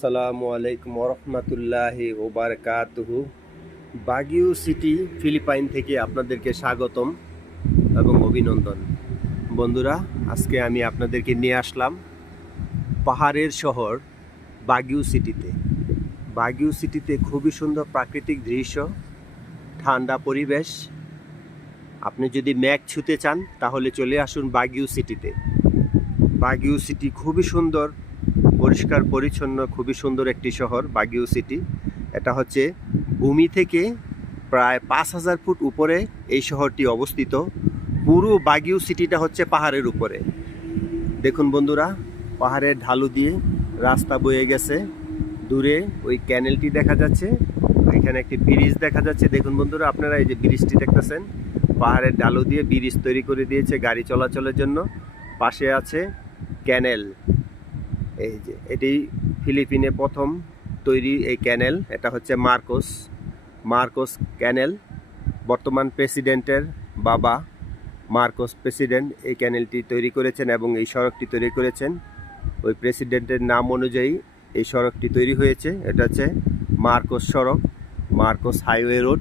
আসসালামু আলাইকুম ওরহমতুল্লাহি ওবারকাতুহু। বাগিউ সিটি ফিলিপাইন থেকে আপনাদেরকে স্বাগতম এবং অভিনন্দন। বন্ধুরা, আজকে আমি আপনাদেরকে নিয়ে আসলাম পাহাড়ের শহর বাগিউ সিটিতে। বাগিউ সিটিতে খুবই সুন্দর প্রাকৃতিক দৃশ্য, ঠান্ডা পরিবেশ। আপনি যদি ম্যাঘ ছুঁতে চান তাহলে চলে আসুন বাগিউ সিটিতে। বাগিউ সিটি খুবই সুন্দর, পরিষ্কার পরিচ্ছন্ন, খুবই সুন্দর একটি শহর বাগিউ সিটি। এটা হচ্ছে ভূমি থেকে প্রায় ৫,০০০ ফুট উপরে এই শহরটি অবস্থিত। পুরো বাগিউ সিটিটা হচ্ছে পাহাড়ের উপরে। দেখুন বন্ধুরা, পাহাড়ের ঢালু দিয়ে রাস্তা বয়ে গেছে। দূরে ওই ক্যানেলটি দেখা যাচ্ছে, এখানে একটি ব্রিজ দেখা যাচ্ছে। দেখুন বন্ধুরা, আপনারা এই যে ব্রিজটি দেখতেছেন, পাহাড়ের ঢালু দিয়ে ব্রিজ তৈরি করে দিয়েছে গাড়ি চলাচলের জন্য। পাশে আছে ক্যানেল। এই যে এটি ফিলিপিনে প্রথম তৈরি এই ক্যানেল। এটা হচ্ছে মার্কোস ক্যানেল। বর্তমান প্রেসিডেন্টের বাবা মার্কোস প্রেসিডেন্ট এই ক্যানেলটি তৈরি করেছেন এবং এই সড়কটি তৈরি করেছেন। ওই প্রেসিডেন্টের নাম অনুযায়ী এই সড়কটি তৈরি হয়েছে। এটা হচ্ছে মার্কোস সড়ক, মার্কোস হাইওয়ে রোড।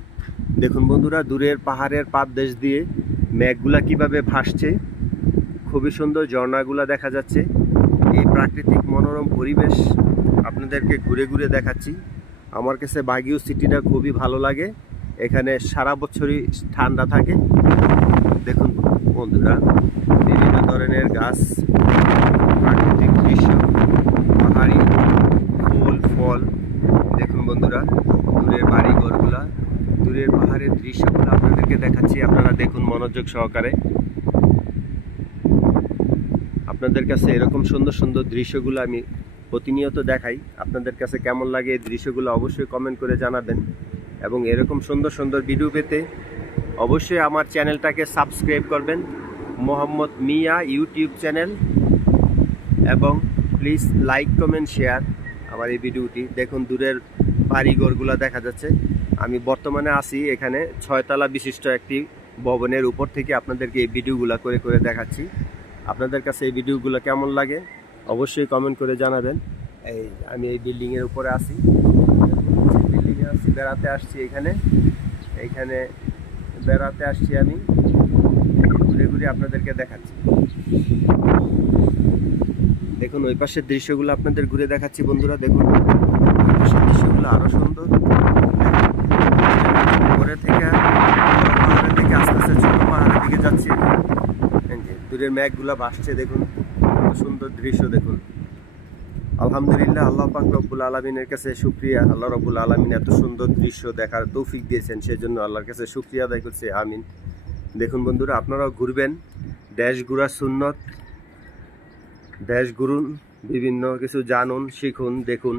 দেখুন বন্ধুরা, দূরের পাহাড়ের পাদদেশ দিয়ে মেঘগুলা কিভাবে ভাসছে, খুবই সুন্দর ঝর্ণাগুলা দেখা যাচ্ছে। এই প্রাকৃতিক মনোরম পরিবেশ আপনাদেরকে ঘুরে ঘুরে দেখাচ্ছি। আমার কাছে বাগিউ সিটিটা খুবই ভালো লাগে। এখানে সারা বছরই ঠান্ডা থাকে। দেখুন বন্ধুরা, বিভিন্ন ধরনের গাছ, প্রাকৃতিক দৃশ্য, পাহাড়ি ফুল ফল। দেখুন বন্ধুরা, দূরের বাড়িঘরগুলা, দূরের পাহাড়ের দৃশ্যগুলো আপনাদেরকে দেখাচ্ছি। আপনারা দেখুন মনোযোগ সহকারে। আপনাদের কাছে এরকম সুন্দর সুন্দর দৃশ্যগুলো আমি প্রতিনিয়ত দেখাই। আপনাদের কাছে কেমন লাগে এই দৃশ্যগুলো অবশ্যই কমেন্ট করে জানাবেন। এবং এরকম সুন্দর সুন্দর ভিডিও পেতে অবশ্যই আমার চ্যানেলটাকে সাবস্ক্রাইব করবেন, মোহাম্মদ মিয়া ইউটিউব চ্যানেল। এবং প্লিজ লাইক কমেন্ট শেয়ার আমার এই ভিডিওটি। দেখুন দূরের বাড়িঘরগুলো দেখা যাচ্ছে। আমি বর্তমানে আছি এখানে 6 তলা বিশিষ্ট একটি ভবনের উপর থেকে আপনাদেরকে এই ভিডিওগুলো করে করে দেখাচ্ছি। আপনাদের কাছে এই ভিডিওগুলো কেমন লাগে অবশ্যই কমেন্ট করে জানাবেন। আমি এই বিল্ডিংয়ের উপরে আছি, বেড়াতে আসছি। এইখানে বেড়াতে আসছি আমি, ঘুরে ঘুরে আপনাদেরকে দেখাচ্ছি। দেখুন ওই পাশের দৃশ্যগুলো আপনাদের ঘুরে দেখাচ্ছি বন্ধুরা। দেখুন ওই পাশের দৃশ্যগুলো আরও সুন্দর। পাহাড়ের থেকে আস্তে আস্তে ছোট পাহাড়ের দিকে যাচ্ছে। দূরের মেঘগুলা ভাসছে, দেখুন কত সুন্দর দৃশ্য। দেখুন আলহামদুলিল্লাহ, আল্লাহ পাক রব্বুল আলমিনের কাছে শুকরিয়া। আল্লাহ রব্বুল আলমিন এত সুন্দর দৃশ্য দেখার তৌফিক দিয়েছেন, সেজন্য আল্লাহর কাছে শুকরিয়া আদায় করছে, আমিন। দেখুন বন্ধুরা, আপনারাও ঘুরবেন। দেশ ঘুরার সুন্নত, দেশ ঘুরুন, বিভিন্ন কিছু জানুন, শিখুন, দেখুন।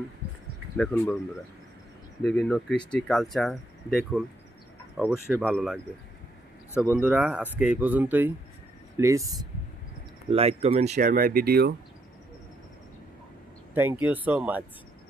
দেখুন বন্ধুরা, বিভিন্ন কৃষ্টি কালচার দেখুন, অবশ্যই ভালো লাগবে। সো বন্ধুরা, আজকে এই পর্যন্তই। Please like, comment, share my video. Thank you so much.